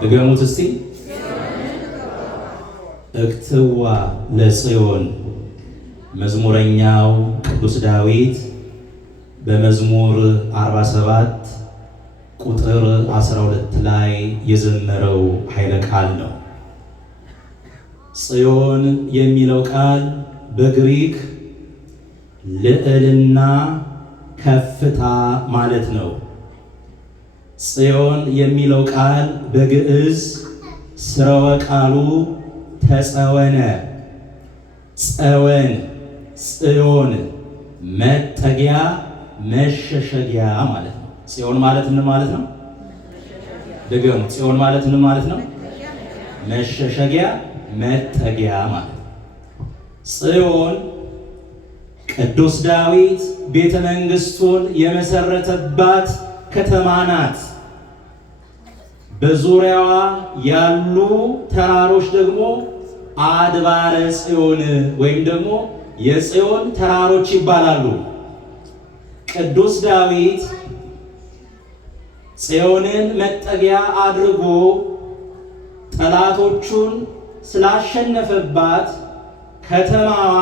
ድገሙት እስቲ። እክትዋ ለጽዮን መዝሙረኛው ቅዱስ ዳዊት በመዝሙር 47 ቁጥር 12 ላይ የዘመረው ኃይለ ቃል ነው። ጽዮን የሚለው ቃል በግሪክ ልዕልና ከፍታ ማለት ነው። ጽዮን የሚለው ቃል በግዕዝ ስርወ ቃሉ ተጸወነ፣ ጸወን፣ ጽዮን መጠጊያ መሸሸጊያ ማለት ነው። ጽዮን ማለት ምን ማለት ነው? ድገሙ። ጽዮን ማለት ምን ማለት ነው? መሸሸጊያ መጠጊያ ማለት ነው። ጽዮን ቅዱስ ዳዊት ቤተ መንግሥቱን የመሰረተባት ከተማ ናት። በዙሪያዋ ያሉ ተራሮች ደግሞ አድባረ ጽዮን ወይም ደግሞ የጽዮን ተራሮች ይባላሉ። ቅዱስ ዳዊት ጽዮንን መጠጊያ አድርጎ ጠላቶቹን ስላሸነፈባት ከተማዋ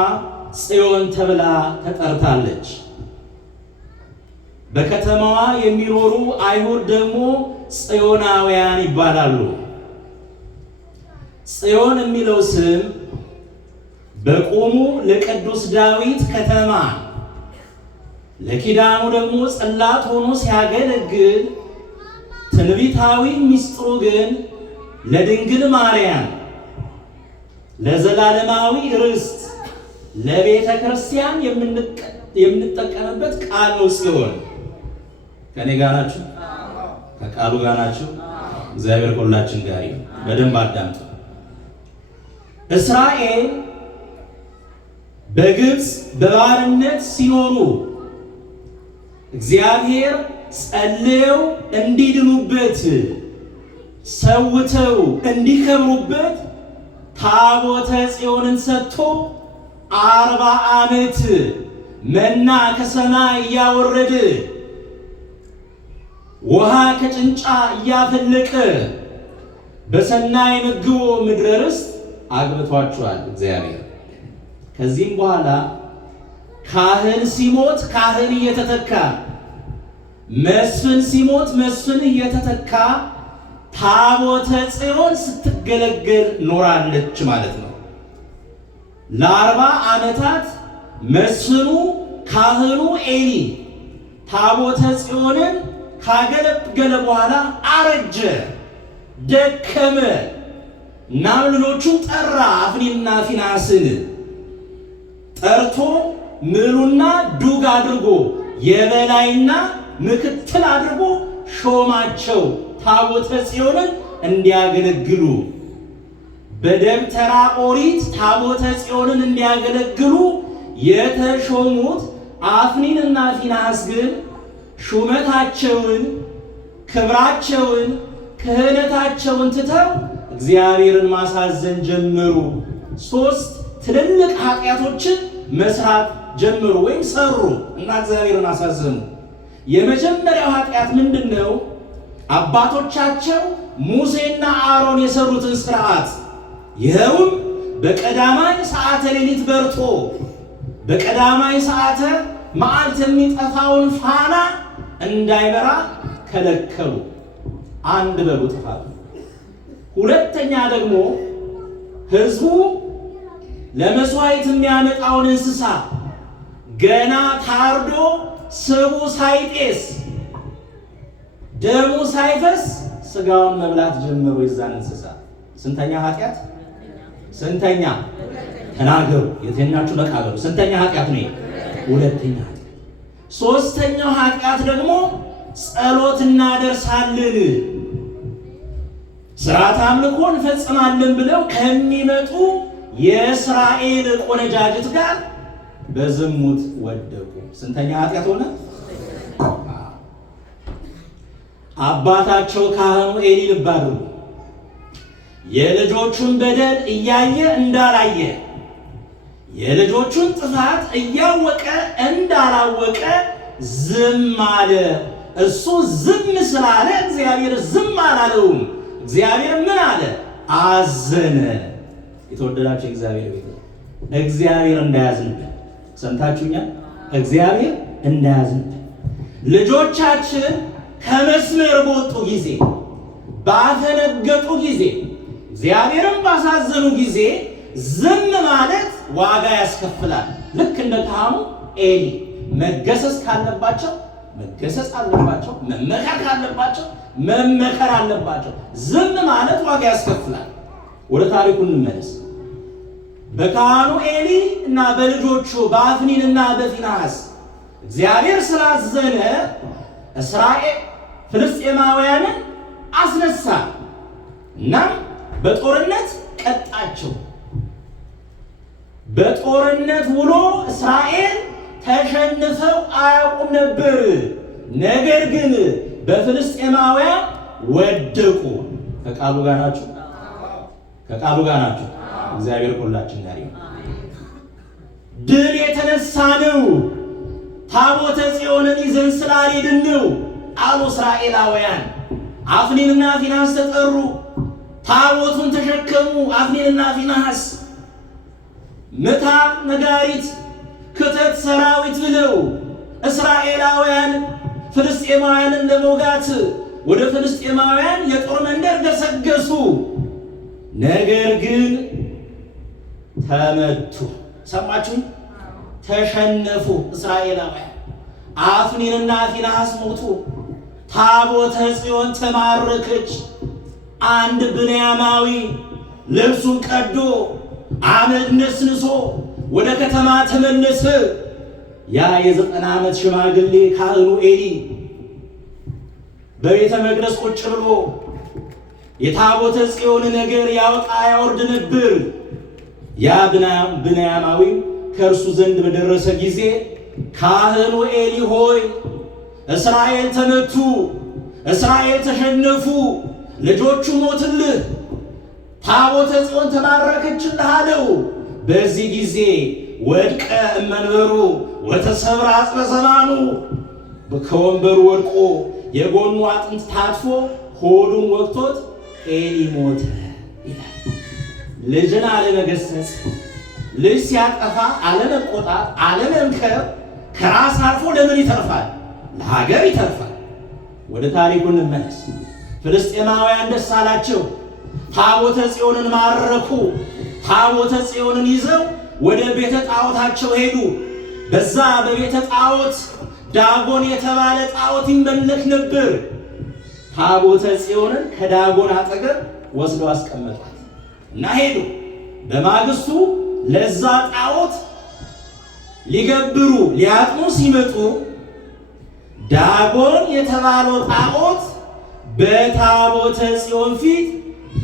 ጽዮን ተብላ ተጠርታለች። በከተማዋ የሚኖሩ አይሁድ ደግሞ ጽዮናውያን ይባላሉ። ጽዮን የሚለው ስም በቆሙ ለቅዱስ ዳዊት ከተማ ለኪዳኑ ደግሞ ጽላት ሆኖ ሲያገለግል፣ ትንቢታዊ ሚስጥሩ ግን ለድንግል ማርያም ለዘላለማዊ ርስት ለቤተ ክርስቲያን የምንጠቀምበት ቃል ነው። ጽዮን ከኔ ጋር ናችሁ? ከቃሉ ጋር ናችሁ? እግዚአብሔር ሁላችን ጋር ይሁን። በደንብ አዳምጡ። እስራኤል በግብፅ በባርነት ሲኖሩ እግዚአብሔር ጸልየው እንዲድኑበት ሰውተው እንዲከብሩበት ታቦተ ጽዮንን ሰጥቶ 40 ዓመት መና ከሰማይ እያወረደ ውሃ ከጭንጫ እያፈለቀ በሰናይ መግቦ ምድረ ርስት አግብቷቸዋል እግዚአብሔር። ከዚህም በኋላ ካህን ሲሞት ካህን እየተተካ፣ መስፍን ሲሞት መስፍን እየተተካ ታቦተ ጽዮን ስትገለገል ኖራለች ማለት ነው። ለ40 ዓመታት መስፍኑ ካህኑ ኤሊ ታቦተ ጽዮንን ካገለገለ በኋላ አረጀ፣ ደከመ። ናምልሎቹን ጠራ። አፍኒንና ፊናስን ጠርቶ ምሉና ዱግ አድርጎ የበላይና ምክትል አድርጎ ሾማቸው ታቦተ ጽዮንን እንዲያገለግሉ። በደብተራ ኦሪት ታቦተ ጽዮንን እንዲያገለግሉ የተሾሙት አፍኒንና ፊናስ ግን ሹመታቸውን፣ ክብራቸውን፣ ክህነታቸውን ትተው እግዚአብሔርን ማሳዘን ጀመሩ። 3 ትልልቅ ኃጢአቶችን መስራት ጀመሩ ወይም ሰሩ እና እግዚአብሔርን አሳዘኑ። የመጀመሪያው ኃጢአት ምንድን ነው? አባቶቻቸው ሙሴና አሮን የሰሩትን ሥርዓት፣ ይኸውም በቀዳማይ ሰዓተ ሌሊት በርቶ በቀዳማይ ሰዓተ መዓልት የሚጠፋውን ፋና እንዳይበራ ከለከሉ። አንድ በሉ ጥፋት። ሁለተኛ ደግሞ ሕዝቡ ለመስዋዕት የሚያመጣውን እንስሳ ገና ታርዶ ስቡ ሳይጤስ ደሙ ሳይፈስ ስጋውን መብላት ጀመሩ። የዛን እንስሳ ስንተኛ ኃጢአት? ስንተኛ? ተናገሩ። የተኛችሁ መቃብሩ ስንተኛ ኃጢአት ነው? ሁለተኛ ኃጢአት። ሶስተኛው ኃጢአት ደግሞ ጸሎት እናደርሳለን ሥርዓተ አምልኮ እንፈጽማለን ብለው ከሚመጡ የእስራኤል ቆነጃጅት ጋር በዝሙት ወደቁ። ስንተኛ ኃጢአት ሆነ? አባታቸው ካህኑ ኤሊ ልብ አድርጉ። የልጆቹን በደል እያየ እንዳላየ፣ የልጆቹን ጥፋት እያወቀ እንዳላወቀ ዝም አለ። እሱ ዝም ስላለ እግዚአብሔር ዝም አላለውም። እግዚአብሔር ምን አለ? አዘነ። የተወደዳችሁ እግዚአብሔር ቤት እግዚአብሔር እንዳያዝንብን ሰምታችሁኛል? እግዚአብሔር እንዳያዝንብን ልጆቻችን ከመስመር በወጡ ጊዜ፣ ባፈነገጡ ጊዜ፣ እግዚአብሔርን ባሳዘኑ ጊዜ ዝም ማለት ዋጋ ያስከፍላል። ልክ እንደ ካህኑ ኤሊ መገሰጽ ካለባቸው መገሰጽ አለባቸው፣ መመከር ካለባቸው መመከር አለባቸው። ዝም ማለት ዋጋ ያስከፍላል። ወደ ታሪኩ እንመለስ። በካህኑ ኤሊ እና በልጆቹ በአፍኒን እና በፊንሐስ እግዚአብሔር ስላዘነ እስራኤል ፍልስጤማውያንን አስነሳ እና በጦርነት ቀጣቸው። በጦርነት ውሎ እስራኤል ተሸንፈው አያውቁም ነበር። ነገር ግን በፍልስጤማውያን ወደቁ። ከቃሉ ጋር ናችሁ? ከቃሉ ጋር ናችሁ? እግዚአብሔር ሁላችን ጋር ይሁን። ድል የተነሳ ነው ታቦተ ጽዮንን ይዘን ስላልሄድን ነው አሉ እስራኤላውያን። አፍኒንና ፊንሐስ ተጠሩ። ታቦቱን ተሸከሙ። አፍኒንና ፊንሐስ ምታ ነጋሪት ክተት ሰራዊት ብለው እስራኤላውያን ፍልስጤማውያንን ለመውጋት ወደ ፍልስጤማውያን የጦር መንደር ገሰገሱ። ነገር ግን ተመቱ። ሰማችሁ? ተሸነፉ እስራኤላውያን። አፍኒንና ፊንሐስ ሞቱ። ታቦተ ጽዮን ተማረከች። አንድ ብንያማዊ ልብሱን ቀዶ አመድ ነስንሶ ወደ ከተማ ተመለሰ። ያ የ90 ዓመት ሽማግሌ ካህኑ ኤሊ በቤተ መቅደስ ቁጭ ብሎ የታቦተ ጽዮን ነገር ያወጣ ያወርድ ነበር። ያ ብንያማዊ ከእርሱ ዘንድ በደረሰ ጊዜ ካህኑ ኤሊ ሆይ እስራኤል ተመቱ፣ እስራኤል ተሸነፉ፣ ልጆቹ ሞትልህ፣ ታቦተ ጽዮን ተማረከችልህ አለው። በዚህ ጊዜ ወድቀ እመንበሩ ወተሰብረ አጽበ ዘማኑ፣ ከወንበሩ ወድቆ የጎኑ አጥንት ታጥፎ ሆዱን ወቅቶት ኤሊ ሞተ ይላል። ልጅን አለመገሰጽ፣ ልጅ ሲያጠፋ አለመቆጣት፣ አለመምከር ከራስ አልፎ ለምን ይተርፋል? ለሀገር ይተርፋል። ወደ ታሪኩ እንመለስ። ፍልስጤማውያን ደስ አላቸው። ታቦተ ጽዮንን ማረኩ። ታቦተ ጽዮንን ይዘው ወደ ቤተ ጣዖታቸው ሄዱ። በዛ በቤተ ጣዖት ዳጎን የተባለ ጣዖት ይመለክ ነበር። ታቦተ ጽዮንን ከዳጎን አጠገብ ወስደው አስቀመጧት እና ሄዱ። በማግስቱ ለዛ ጣዖት ሊገብሩ ሊያጥኑ ሲመጡ ዳጎን የተባለው ጣዖት በታቦተ ጽዮን ፊት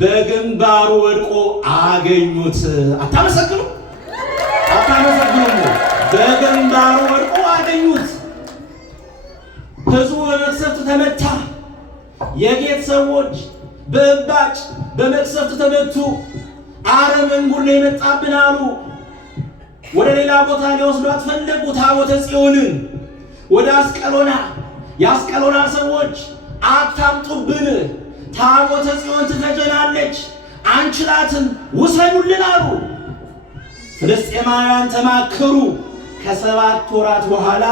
በግንባሩ ወድቆ አገኙት። አታመሰግኑ? አታመሰግኑ? በግንባሩ ወድቆ አገኙት። ሕዝቡ በመቅሰፍት ተመታ። የጌት ሰዎች በእባጭ በመቅሰፍት ተመቱ። አረምን ጉድ ነው የመጣብን አሉ። ወደ ሌላ ቦታ ሊወስዷት ፈለጉ ታቦተ ጽዮንን ወደ አስቀሎና። የአስቀሎና ሰዎች አታምጡብን፣ ታቦተ ጽዮን ትፈጀናለች፣ አንችላትም፣ ውሰዱልን አሉ። ፍልስጤማውያን ተማከሩ። ከ7 ወራት በኋላ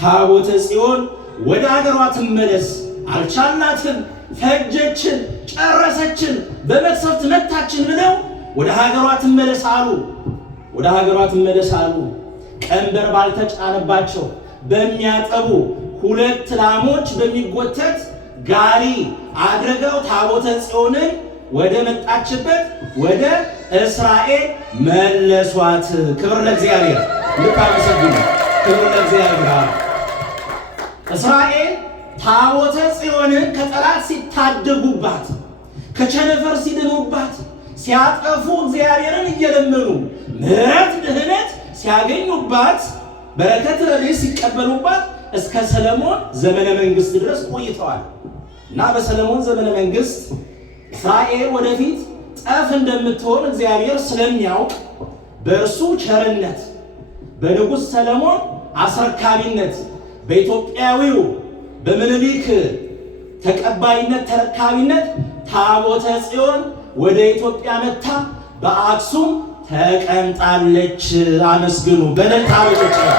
ታቦተ ጽዮን ወደ አገሯ ትመለስ፣ አልቻልናትም፣ ፈጀችን፣ ጨረሰችን፣ በመቅሰፍት መታችን ብለው ወደ ሀገሯ ትመለስ አሉ። ወደ ሀገሯ ትመለስ አሉ። ቀንበር ባልተጫነባቸው በሚያጠቡ 2 ላሞች በሚጎተት ጋሪ አድርገው ታቦተ ጽዮንን ወደ መጣችበት ወደ እስራኤል መለሷት። ክብር ለእግዚአብሔር። ልታመሰግኑ። ክብር ለእግዚአብሔር። እስራኤል ታቦተ ጽዮንን ከጠላት ሲታደጉባት፣ ከቸነፈር ሲድኑባት፣ ሲያጠፉ እግዚአብሔርን እየለመኑ ምሕረት ድህነት ሲያገኙባት፣ በረከት ረድኤት ሲቀበሉባት እስከ ሰለሞን ዘመነ መንግስት ድረስ ቆይተዋል እና በሰለሞን ዘመነ መንግስት እስራኤል ወደፊት ጠፍ እንደምትሆን እግዚአብሔር ስለሚያውቅ በእርሱ ቸርነት በንጉሥ ሰለሞን አስረካቢነት በኢትዮጵያዊው በምኒልክ ተቀባይነት ተረካቢነት ታቦተ ጽዮን ወደ ኢትዮጵያ መጥታ በአክሱም ተቀምጣለች። አመስግኑ። በእልልታ በጭብጨባ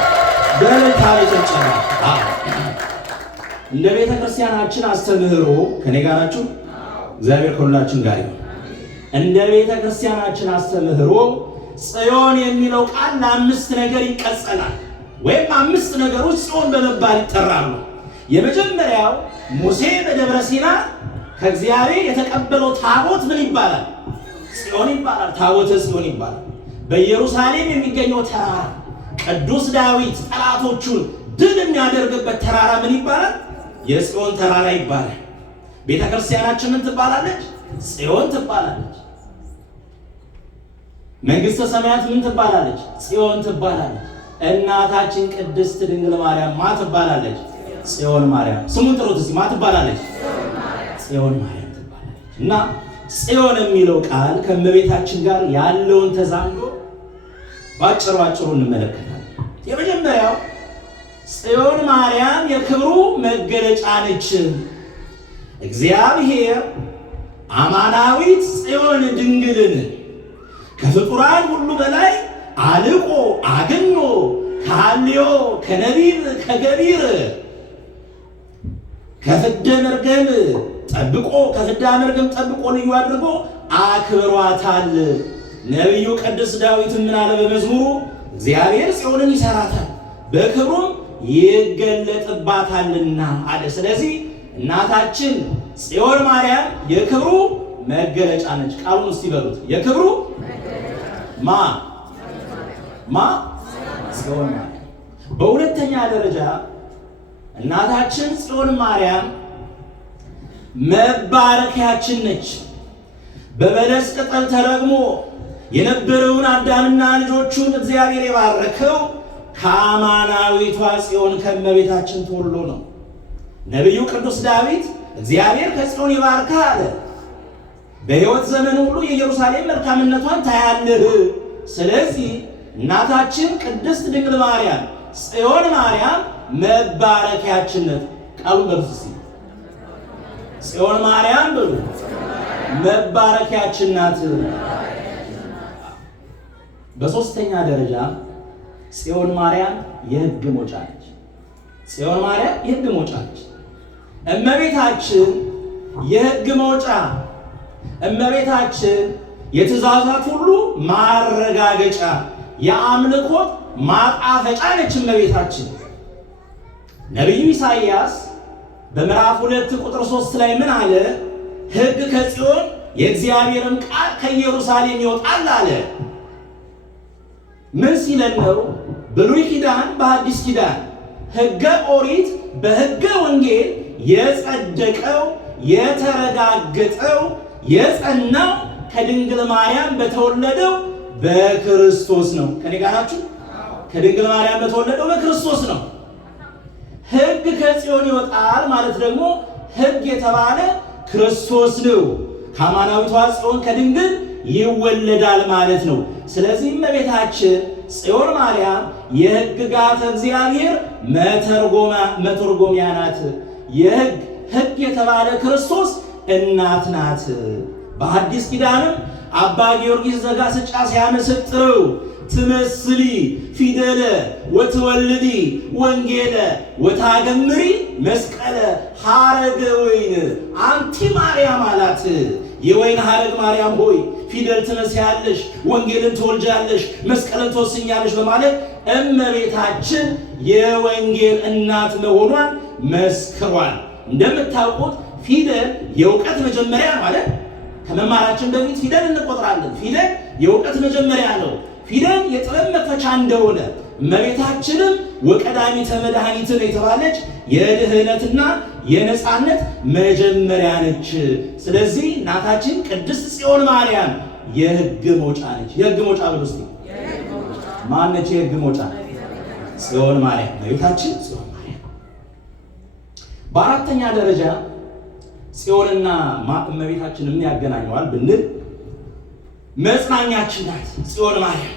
በእልልታ በጭብጨባ። እንደ ቤተ ክርስቲያናችን አስተምህሮ ከኔ ጋር ናችሁ? እግዚአብሔር ከሁላችን ጋር ይሁን። እንደ ቤተ ክርስቲያናችን አስተምህሮ ጽዮን የሚለው ቃል ለአምስት ነገር ይቀጸላል፣ ወይም አምስት ነገሮች ጽዮን በመባል ይጠራሉ። የመጀመሪያው ሙሴ በደብረ ሲና ከእግዚአብሔር የተቀበለው ታቦት ምን ይባላል? ጽዮን ይባላል። ታቦተ ጽዮን ይባላል። በኢየሩሳሌም የሚገኘው ተራራ ቅዱስ ዳዊት ጠላቶቹን ድል የሚያደርግበት ተራራ ምን ይባላል? የጽዮን ተራራ ይባላል። ቤተ ክርስቲያናችን ምን ትባላለች? ጽዮን ትባላለች። መንግሥተ ሰማያት ምን ትባላለች? ጽዮን ትባላለች። እናታችን ቅድስት ድንግል ማርያም ማ ትባላለች? ጽዮን ማርያም። ስሙን ጥሩት እስቲ። ማ ትባላለች? ጽዮን ማርያም ትባላለች። እና ጽዮን የሚለው ቃል ከእመቤታችን ጋር ያለውን ተዛምዶ ባጭሩ እንመለከታለን። የመጀመሪያው ጽዮን ማርያም የክብሩ መገለጫ ነች። እግዚአብሔር አማናዊት ጽዮን ድንግልን ከፍጡራን ሁሉ በላይ አልቆ አግኖ ከሐልዮ ከነቢብ ከገቢር ከፍደ መርገም ጠብቆ ልዩ አድርጎ አክብሯታል። ነቢዩ ቅዱስ ዳዊት ምን አለ በመዝሙሩ? እግዚአብሔር ጽዮንን ይሰራታል በክብሩም ይገለጥባታልና አለ። ስለዚህ እናታችን ጽዮን ማርያም የክብሩ መገለጫ ነች። ቃሉን እስቲ በሉት። የክብሩ ማ ጽዮን ማርያም። በሁለተኛ ደረጃ እናታችን ጽዮን ማርያም መባረኪያችን ነች። በበለስ ቅጠል ተረግሞ የነበረውን አዳምና ልጆቹን እግዚአብሔር የባረከው ከአማናዊቷ ጽዮን ከእመቤታችን ተወልዶ ነው። ነቢዩ ቅዱስ ዳዊት እግዚአብሔር ከጽዮን ይባርክህ አለ። በሕይወት ዘመን ሁሉ የኢየሩሳሌም መልካምነቷን ታያለህ። ስለዚህ እናታችን ቅድስት ድንግል ማርያም ጽዮን ማርያም መባረኪያችን ናት። ቃሉን በብዙ ጽዮን ማርያም ብሉ። መባረኪያችን ናት። በሶስተኛ ደረጃ ጽዮን ማርያም የሕግ መውጫ ነች። ጽዮን ማርያም የሕግ መውጫ ነች። እመቤታችን የሕግ መውጫ፣ እመቤታችን የትእዛዛት ሁሉ ማረጋገጫ፣ የአምልኮት ማጣፈጫ ነች እመቤታችን። ነቢዩ ኢሳይያስ በምዕራፍ 2 ቁጥር 3 ላይ ምን አለ? ሕግ ከጽዮን የእግዚአብሔርን ቃል ከኢየሩሳሌም ይወጣል አለ። ምን ሲለን ነው? ብሉይ ኪዳን በአዲስ ኪዳን ሕገ ኦሪት በሕገ ወንጌል የጸደቀው የተረጋገጠው የጸናው ከድንግል ማርያም በተወለደው በክርስቶስ ነው። ከኔ ጋር ናችሁ? ከድንግል ማርያም በተወለደው በክርስቶስ ነው። ሕግ ከጽዮን ይወጣል ማለት ደግሞ ሕግ የተባለ ክርስቶስ ነው። ከአማናዊቷ ጽዮን ከድንግል ይወለዳል ማለት ነው። ስለዚህ እመቤታችን ጽዮን ማርያም የሕግጋተ እግዚአብሔር መተርጎሚያ ናት። ሕግ የተባለ ክርስቶስ እናት ናት። በአዲስ ኪዳንም አባ ጊዮርጊስ ዘጋስጫ ሲያመሰጥረው ትመስሊ ፊደለ ወትወልዲ ወንጌለ ወታገምሪ መስቀለ ሐረገ ወይን አንቲ ማርያም አላት። የወይን ሐረግ ማርያም ሆይ ፊደል ትመስያለሽ፣ ወንጌልን ትወልጃለሽ፣ መስቀልን ትወስኛለሽ በማለት እመቤታችን የወንጌል እናት መሆኗን መስክሯል። እንደምታውቁት ፊደል የእውቀት መጀመሪያ ማለት ከመማራችን በፊት ፊደል እንቆጥራለን። ፊደል የእውቀት መጀመሪያ ነው። ፊደል የጥበብ መክፈቻ እንደሆነ እመቤታችንም ወቀዳሚተ መድኃኒትን የተባለች የድህነትና የነፃነት መጀመሪያ ነች። ስለዚህ እናታችን ቅድስት ጽዮን ማርያም የሕግ መውጫ ነች። የሕግ መውጫ ብሎ እስቲ ማን ነች? የሕግ መውጫ ጽዮን ማርያም፣ እመቤታችን ጽዮን ማርያም። በአራተኛ ደረጃ ጽዮንና እመቤታችን ምን ያገናኘዋል ብንል መጽናኛችን ናት ጽዮን ማርያም።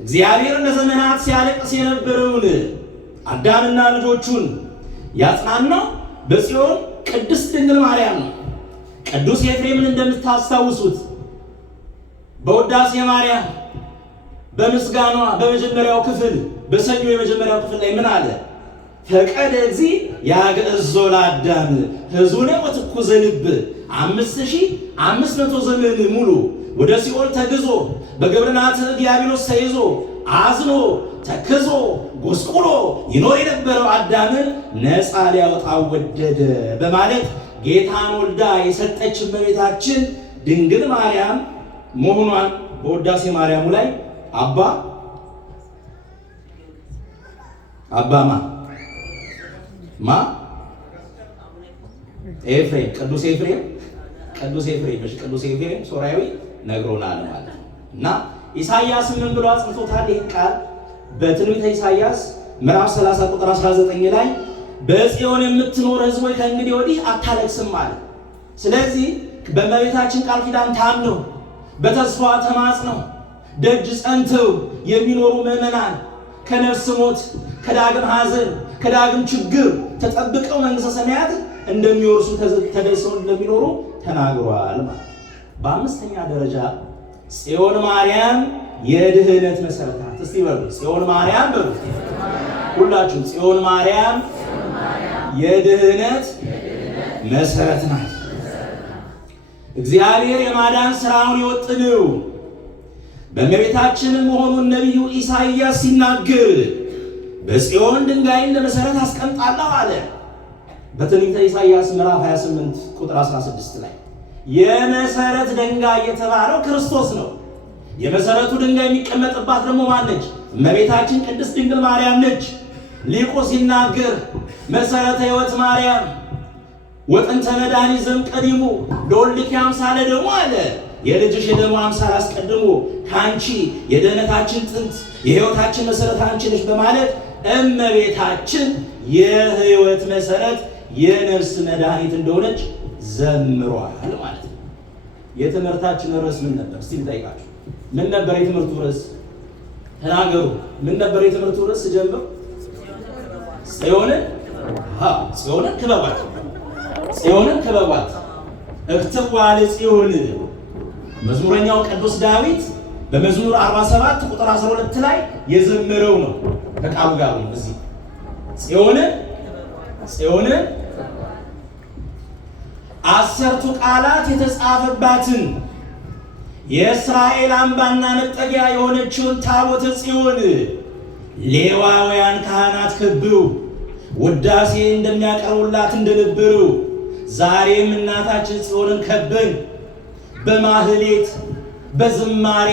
እግዚአብሔር ለዘመናት ሲያለቅስ የነበረውን አዳምና ልጆቹን ያጽናናው በጽዮን ቅድስት ድንግል ማርያም ነው። ቅዱስ ኤፍሬምን እንደምታስታውሱት በውዳሴ ማርያም በምስጋኗ በመጀመሪያው ክፍል በሰኞ የመጀመሪያው ክፍል ላይ ምን አለ? ፈቀደ እግዚእ ያግዕዞ ለአዳም ሕዙነ ወትኩዘ ልብ 5500 ዘመን ሙሉ ወደ ሲኦል ተግዞ በግብርናት ዲያብሎስ ተይዞ አዝኖ ተክዞ ጎስቁሎ ይኖር የነበረው አዳምን ነፃ ሊያወጣው ወደደ በማለት ጌታን ወልዳ የሰጠች እመቤታችን ድንግል ማርያም መሆኗን በውዳሴ ማርያሙ ላይ አባማ ኤፍሬም ቅዱስ ኤፍሬም ሶርያዊ ነግሮናል ማለት ነው። እና ኢሳይያስ ምን ብሎ አጽንቶታል? ይህ ቃል በትንቢተ ኢሳይያስ ምዕራፍ 30 ቁጥር 19 ላይ በጽዮን የምትኖር ሕዝብ ሆይ ከእንግዲህ ወዲህ አታለቅስም አለ። ስለዚህ በእመቤታችን ቃል ኪዳን ታምነው በተስፋ ተማጽነው ደጅ ጸንተው የሚኖሩ ምዕመናን ከነፍስ ሞት፣ ከዳግም ሐዘን፣ ከዳግም ችግር ተጠብቀው መንግሥተ ሰማያት እንደሚወርሱ ተደስተው እንደሚኖሩ ተናግሯል ማለት። በአምስተኛ ደረጃ ጽዮን ማርያም የድህነት መሰረት ናት። እስቲ በሉ ጽዮን ማርያም በሉ ሁላችሁ። ጽዮን ማርያም የድህነት መሰረት ናት። እግዚአብሔር የማዳን ስራውን ይወጥነው በእመቤታችን መሆኑን ነቢዩ ኢሳይያስ ሲናገር በጽዮን ድንጋይን ለመሰረት አስቀምጣለሁ አለ። በትንቢተ ኢሳይያስ ምዕራፍ 28 ቁጥር 16 ላይ የመሰረት ድንጋይ የተባለው ክርስቶስ ነው። የመሰረቱ ድንጋይ የሚቀመጥባት ደግሞ ማን ነች? እመቤታችን ቅድስት ድንግል ማርያም ነች። ሊቁ ሲናገር መሰረተ ሕይወት ማርያም ወጥንተ መድኃኒት ዘእምቀዲሙ ለወልድኪ አምሳለ ደሙ አለ። የልጅሽ የደሙ አምሳል አስቀድሞ ከአንቺ የድህነታችን ጥንት የሕይወታችን መሰረት አንቺ ነሽ በማለት እመቤታችን የሕይወት መሰረት የነፍስ መድኃኒት እንደሆነች ዘምሯል ማለት ነው። የትምህርታችን ርዕስ ምን ነበር? እስቲ ልጠይቃችሁ። ምን ነበር የትምህርቱ ርዕስ? ተናገሩ። ምን ነበር የትምህርቱ ርዕስ? ጀምሩ። ጽዮንን ክበቧት፣ ጽዮንን ክበቧት። እክትዋ ለጽዮን መዝሙረኛው ቅዱስ ዳዊት በመዝሙር 47 ቁጥር 12 ላይ የዘመረው ነው። ከቃሉ ጋር ነው። እዚህ ጽዮንን አሰርቱ ቃላት የተጻፈባትን የእስራኤል አምባና መጠጊያ የሆነችውን ታቦተ ጽዮን ሌዋውያን ካህናት ከበው ውዳሴ እንደሚያቀርቡላት እንደነበሩ ዛሬም እናታችን ጽዮንን ከበን በማህሌት በዝማሬ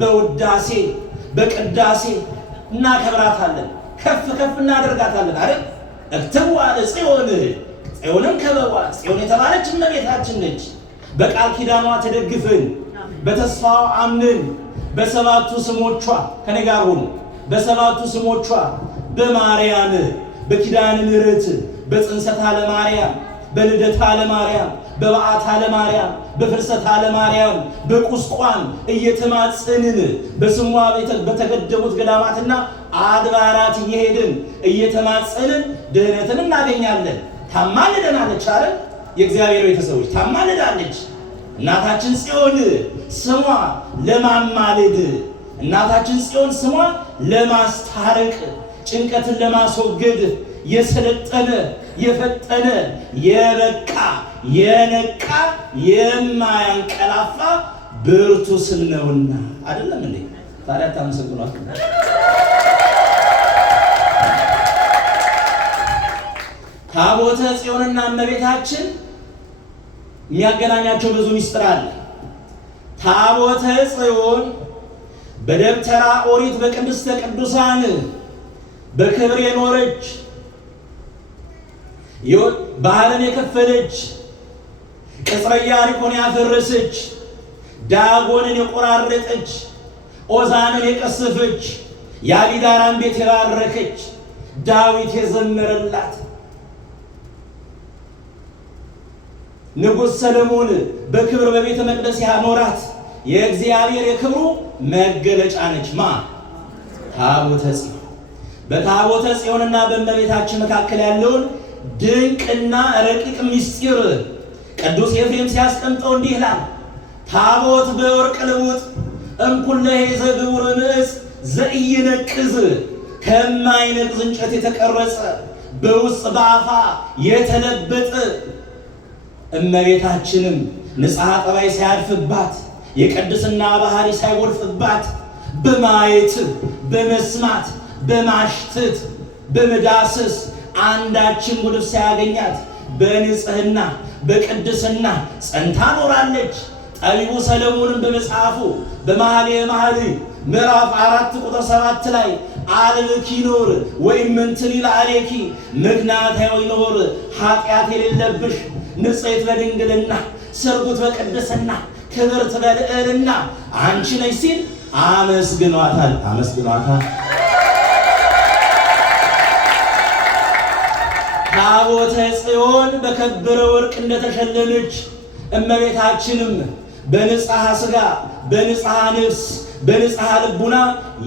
በውዳሴ በቅዳሴ እናከብራታለን፣ ከፍ እናደርጋታለን አይደል? እክትዋ ለጽዮን ጽዮንን ከበቧት። ጽዮን የተባለች እመቤታችን ነች። በቃል ኪዳኗ ተደግፈን በተስፋው አምነን በሰባቱ ስሞቿ ከኔ ጋር ሆኑ። በሰባቱ ስሞቿ በማርያም በኪዳነ ምሕረት በጽንሰታ ለማርያም በልደታ ለማርያም በበዓታ ለማርያም በፍልሰታ ለማርያም በቁስቋም እየተማጸንን በስሟ በተገደሙት ገዳማትና አድባራት እየሄድን እየተማጸንን ድህነትን እናገኛለን። ታማልደናለች አይደል? የእግዚአብሔር ቤተሰቦች ታማልዳለች። እናታችን ጽዮን ስሟ ለማማለድ፣ እናታችን ጽዮን ስሟ ለማስታረቅ፣ ጭንቀትን ለማስወገድ የሰለጠነ የፈጠነ የበቃ የነቃ የማያንቀላፋ ብርቱ ስም ነውና አይደለም እንዴ? ታዲያ ታመሰግኗት። ታቦተ ጽዮንና እመቤታችን የሚያገናኛቸው ብዙ ምስጢር አለ። ታቦተ ጽዮን በደብተራ ኦሪት በቅድስተ ቅዱሳን በክብር የኖረች ባህርን የከፈለች ቅጽረ ኢያሪኮን ያፈረሰች ዳጎንን የቆራረጠች ኦዛንን የቀሰፈች የአቢዳራን ቤት የባረከች ዳዊት የዘመረላት ንጉሥ ሰለሞን በክብር በቤተ መቅደስ ያኖራት የእግዚአብሔር የክብሩ መገለጫ ነች። ታቦተ ጽዮን። በታቦተ ጽዮንና በእመቤታችን መካከል ያለውን ድንቅና ረቂቅ ምስጢር ቅዱስ ኤፍሬም ሲያስቀምጠው እንዲህ ይላል፣ ታቦት በወርቅ ልውጥ እምኩለ ሄዘ ግቡር ንዕስ ዘኢይነቅዝ፣ ከማይነቅዝ እንጨት የተቀረጸ በውስጥ በአፋ የተለበጠ። እመቤታችንም ንጽሐ ጠባይ ሳያድፍባት የቅድስና ባህሪ ሳይጎድፍባት በማየት በመስማት በማሽተት በመዳሰስ አንዳችን ጉድፍ ሳያገኛት በንጽህና በቅድስና ጸንታ ኖራለች። ጠቢቡ ሰለሞንም በመጽሐፉ በመኃልየ መኃልይ ምዕራፍ 4 ቁጥር 7 ላይ አልብኪ ኖር ወይም ምንትን ይልአሌኪ፣ ምክንያታዊ ኖር ኃጢአት የሌለብሽ ንጽሕት በድንግልና ስርጉት በቅድስና ክብርት በልዕልና አንቺ ነሽ ሲል አመስግኗታል። ታቦተ ጽዮን በከበረ ወርቅ እንደተሸለመች እመቤታችንም በንጽሐ ሥጋ በንጽሐ ነፍስ በንጽሐ ልቡና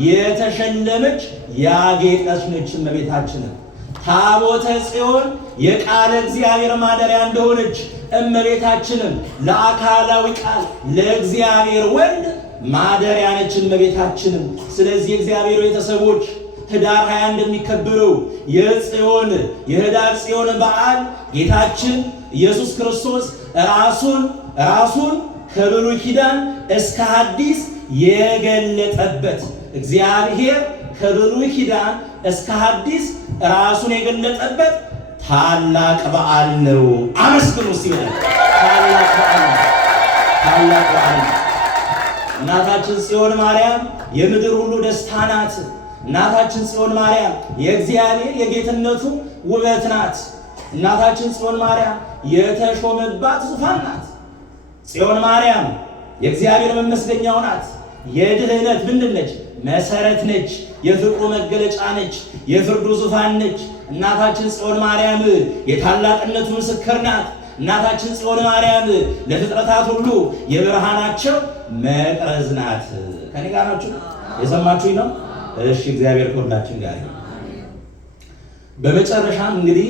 የተሸለመች ያጌጠች ነች። እመቤታችንም ታቦተ ጽዮን የቃለ እግዚአብሔር ማደሪያ እንደሆነች እመቤታችንም ለአካላዊ ቃል ለእግዚአብሔር ወልድ ማደሪያ ነች እመቤታችንም። ስለዚህ እግዚአብሔር ቤተሰቦች ህዳር 20 እንደሚከበረው የህዳር ጽዮን በዓል ጌታችን ኢየሱስ ክርስቶስ ራሱን ከብሉይ ኪዳን እስከ ሐዲስ የገለጠበት፣ እግዚአብሔር ከብሉይ ኪዳን እስከ ሐዲስ ራሱን የገለጠበት ታላቅ በዓል ነው። አመስግኑ ሲሆን ታላቅ በዓል ነው። እናታችን ጽዮን ማርያም የምድር ሁሉ ደስታ ናት። እናታችን ጽዮን ማርያም የእግዚአብሔር የጌትነቱ ውበት ናት። እናታችን ጽዮን ማርያም የተሾመባት ዙፋን ናት። ጽዮን ማርያም የእግዚአብሔር መመስገኛው ናት። የድህነት ምንድን ነች? መሰረት ነች። የፍቅሩ መገለጫ ነች። የፍርዱ ዙፋን ነች። እናታችን ጽዮን ማርያም የታላቅነቱ ምስክር ናት። እናታችን ጽዮን ማርያም ለፍጥረታት ሁሉ የብርሃናቸው መቅረዝ ናት። ከኔ ጋር ናችሁ? የሰማችሁኝ ነው? እሺ፣ እግዚአብሔር ከሁላችን ጋር ይሁን። በመጨረሻም እንግዲህ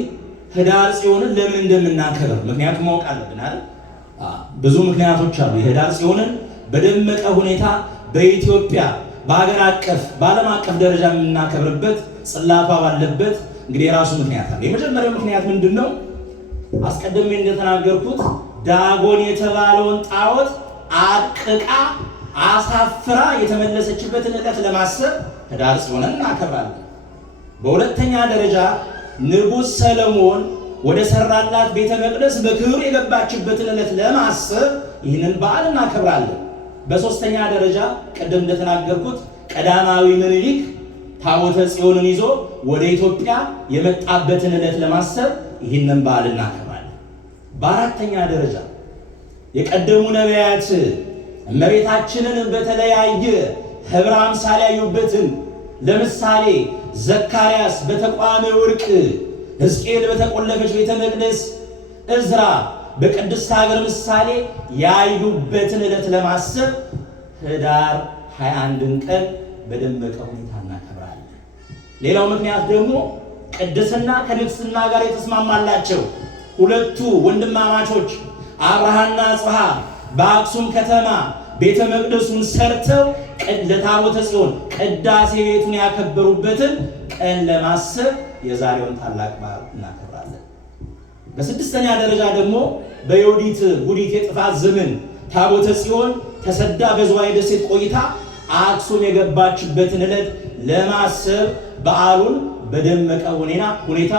ህዳር ጽዮንን ለምን እንደምናከብር ምክንያቱም ማወቅ አለብን አይደል? ብዙ ምክንያቶች አሉ። የህዳር ጽዮንን በደመቀ ሁኔታ በኢትዮጵያ በሀገር አቀፍ በዓለም አቀፍ ደረጃ የምናከብርበት ጽላቷ ባለበት እንግዲህ የራሱ ምክንያት አለ። የመጀመሪያው ምክንያት ምንድን ነው? አስቀድሜ እንደተናገርኩት ዳጎን የተባለውን ጣዖት አቅቃ አሳፍራ የተመለሰችበትን ዕለት ለማሰብ ህዳር ጽዮንን እናከብራለን። በሁለተኛ ደረጃ ንጉሥ ሰለሞን ወደ ሰራላት ቤተ መቅደስ በክብር የገባችበትን ዕለት ለማሰብ ይህንን በዓል እናከብራለን። በሶስተኛ ደረጃ ቅድም እንደተናገርኩት ቀዳማዊ ምኒልክ ታቦተ ጽዮንን ይዞ ወደ ኢትዮጵያ የመጣበትን ዕለት ለማሰብ ይህንን በዓል እናከብራለን። በአራተኛ ደረጃ የቀደሙ ነቢያት እመቤታችንን በተለያየ ህብረ አምሳል ያዩበትን፣ ለምሳሌ ዘካርያስ በተቋመ ወርቅ፣ ሕዝቅኤል በተቆለፈች ቤተ መቅደስ፣ እዝራ በቅድስት ሀገር ምሳሌ ያዩበትን ዕለት ለማሰብ ህዳር 21ን ቀን በደመቀ ሁኔታ እናከብራለን። ሌላው ምክንያት ደግሞ ቅድስና ከንግስና ጋር የተስማማላቸው ሁለቱ ወንድማማቾች አብርሃና አጽብሃ በአክሱም ከተማ ቤተ መቅደሱን ሰርተው ለታቦተ ጽዮን ቅዳሴ ቤቱን ያከበሩበትን ቀን ለማሰብ የዛሬውን ታላቅ በዓል እናከብራለን። በስድስተኛ ደረጃ ደግሞ በዮዲት ጉዲት የጥፋት ዘመን ታቦተ ጽዮን ተሰዳ በዝዋይ ደሴት ቆይታ አክሱም የገባችበትን ዕለት ለማሰብ በዓሉን በደመቀ ሁኔታ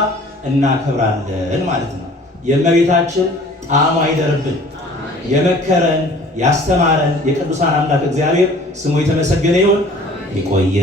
እናከብራለን ማለት ነው። የእመቤታችን ጣዕሟ አይደርብን። የመከረን ያስተማረን የቅዱሳን አምላክ እግዚአብሔር ስሙ የተመሰገነ ይሁን። ይቆየ